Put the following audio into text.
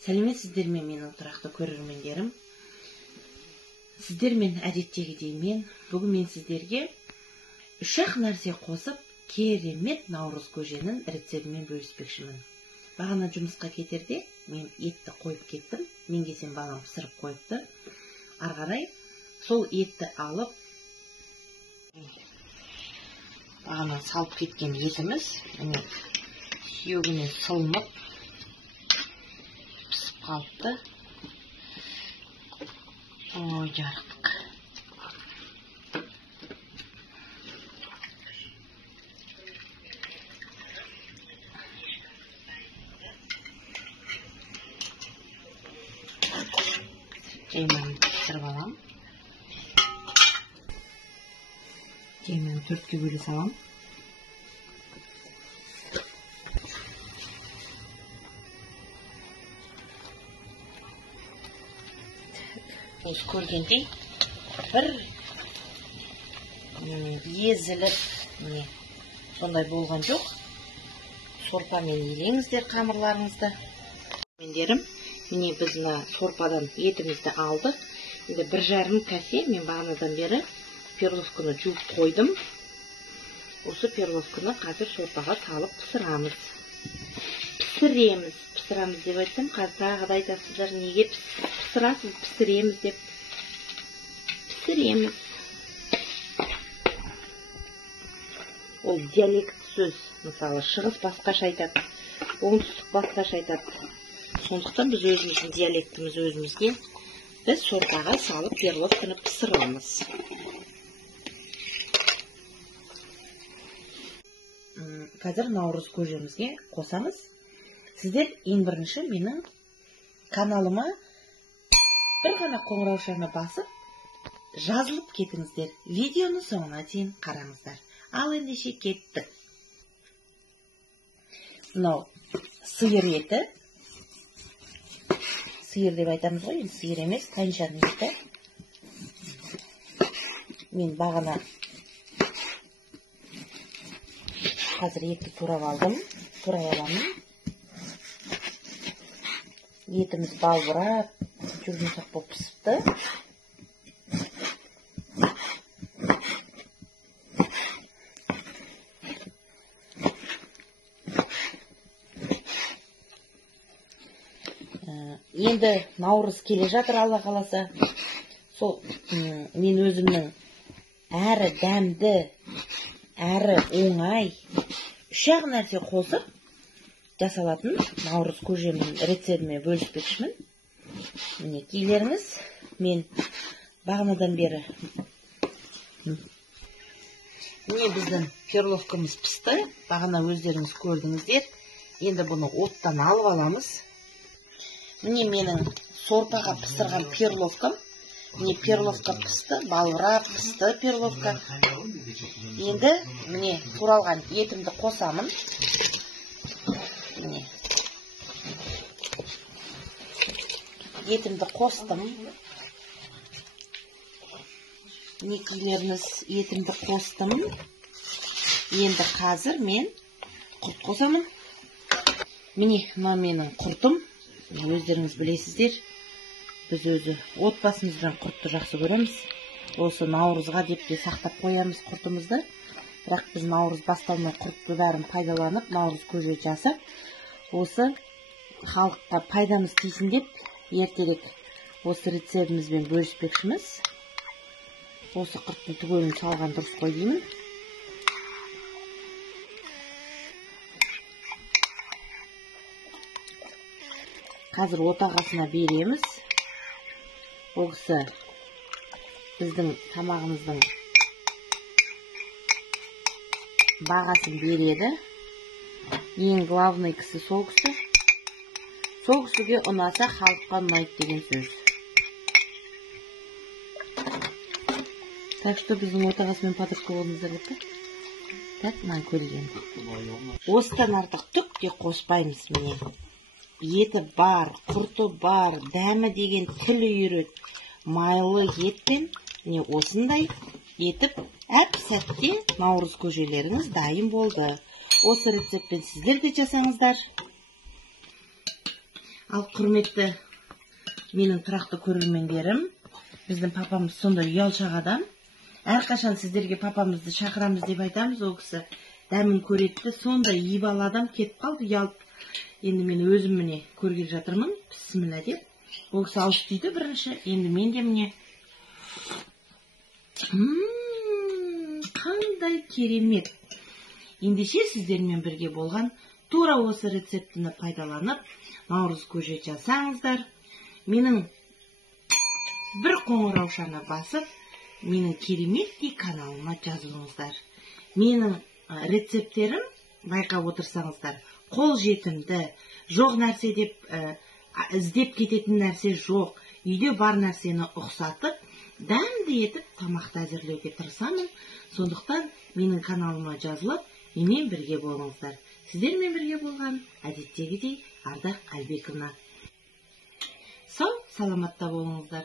Сәлеметсіздер ме менің тұрақты көрермендерім. Сіздермен әдеттегідей бүгін мен сіздерге үш-ақ нәрсе қосып керемет наурыз көженің рецептімен бөліспекшімін. Бағана жұмысқа кетерде мен етті қойып кеттім. Мен келсем балам пісіріп қойыпты. Ары қарай сол етті алып, бағана салып кеткен етіміз сүйегінен сылынып пісіп қалыпты. Ой, жарықтық. Жаймен пісіріп алам. Жаймен төртке бөле салам. Осы көргендей бір езіліп, сондай болған жоқ. Сорпамен елеңіздер қамырларыңызды. Мендерім, біз сорпадан етімізді алдық. Енді 1,5 кәсе мен бағанадан бері перловканы жуып қойдым. Осы перловканы қазір сорпаға салып пісірамыз. Пісірамыз деп айтсам, тағы да айтасыздар, неге пісірасыз, пісіреміз деп. Пісіреміз. Ол диалект сөз. Мысалы, шығыс басқаша айтады, оңтүстік басқаша айтады. Сондықтан біз өзіміздің диалектіміз өзімізге біз сорпаға салып перловканы пісірамыз. Қазір наурыз көжемізге қосамыз. Сіздер ең бірінші менің каналыма бір ғана қоңыраушаны басып, жазылып кетіңіздер. Видеоны соңына дейін қараңыздар. Ал ендеше кеттік. Мынау сиыр еті. Сиыр деп айтамыз ғой, енді сиыр емес, тайыншаның еті. Мен бағана қазір етті турап алдым, турай аламын. Етіміз балбырап, жұмсақ болып пісіпті. Енді наурыз келе жатыр, Алла қаласа. Сол мен өзімнің әрі дәмді, әрі оңай, үш-ақ нәрсе қосып жасалатын наурыз көжемнің рецептіме бөліспекшімін. Міне кейлеріңіз, мен бағанадан бері біздің перловкамыз пісті. Бағана өздеріңіз көрдіңіздер. Енді бұны оттан алып аламыз. Міне менің сорпаға пісірген перловкам. Міне перловка пісті, балбырап пісті перловка. Енді міне туралған етімді қосамын. Етімді қостым. Некейлеріңіз, етімді қостым. Енді қазір мен құрт қосамын. Міне, менің құртым. Өздеріңіз білесіздер. Біз өзі отбасымызбен құртты жақсы көреміз. Осы наурызға деп те сақтап қоямыз құртымызды. Бірақ біз наурыз басталмай құртты бәрін пайдаланып, наурыз көже жасап, осы халыққа пайдамыз тисін деп, ертерек осы рецептімізбен бөліспекшіміз. Осы құрттың түгелін салған дұрыс қой деймін. Қазір отағасына береміз. Ол кісі біздің тамағымыздың бағасын береді. Ең главный кісі сол кісі. Сол кісіге ұнаса, халыққа ұнайды деген сөз. Так что біздің отағасымен подружка болыңыздар деп. Так, мынаны көрген. Осыдан артық түк те қоспаймыз міне. Еті бар, құрты бар, дәмі деген тіл үйіреді. Майлы етпен міне осындай етіп әп-сәтте наурыз көжелеріңіз дайын болды. Осы рецептпен сіздер де жасаңыздар. Ал құрметті менің тұрақты көрермендерім, біздің папамыз сондай ұялшақ адам. Әрқашан сіздерге папамызды шақырамыз деп айтамыз, ол кісі дәмін көретті, сондай ибалы адам кетіп қалды, ұялып. Енді мен өзім міне көргелі жатырмын, бісміллә деп. Ол кісі ауыз түйді бірінші, енді мен де міне. Қандай керемет. Ендеше сіздермен бірге болған тура осы рецептіні пайдаланып, наурыз көже жасаңыздар. Менің бір қоңыраушаны басып, менің кереметтей каналыма жазылыңыздар. Менің рецепттерім, байқап отырсаңыздар, қол жетімді, жоқ нәрсе деп іздеп кететін нәрсе жоқ. Үйде бар нәрсені ұқсатып, дәмді етіп тамақты әзірлеуге тырысамын. Сондықтан менің каналыма жазылып, менен бірге болыңыздар. Сіздермен бірге болған әдеттегідей Ардақ Әлбековна. Сау, саламатта болыңыздар.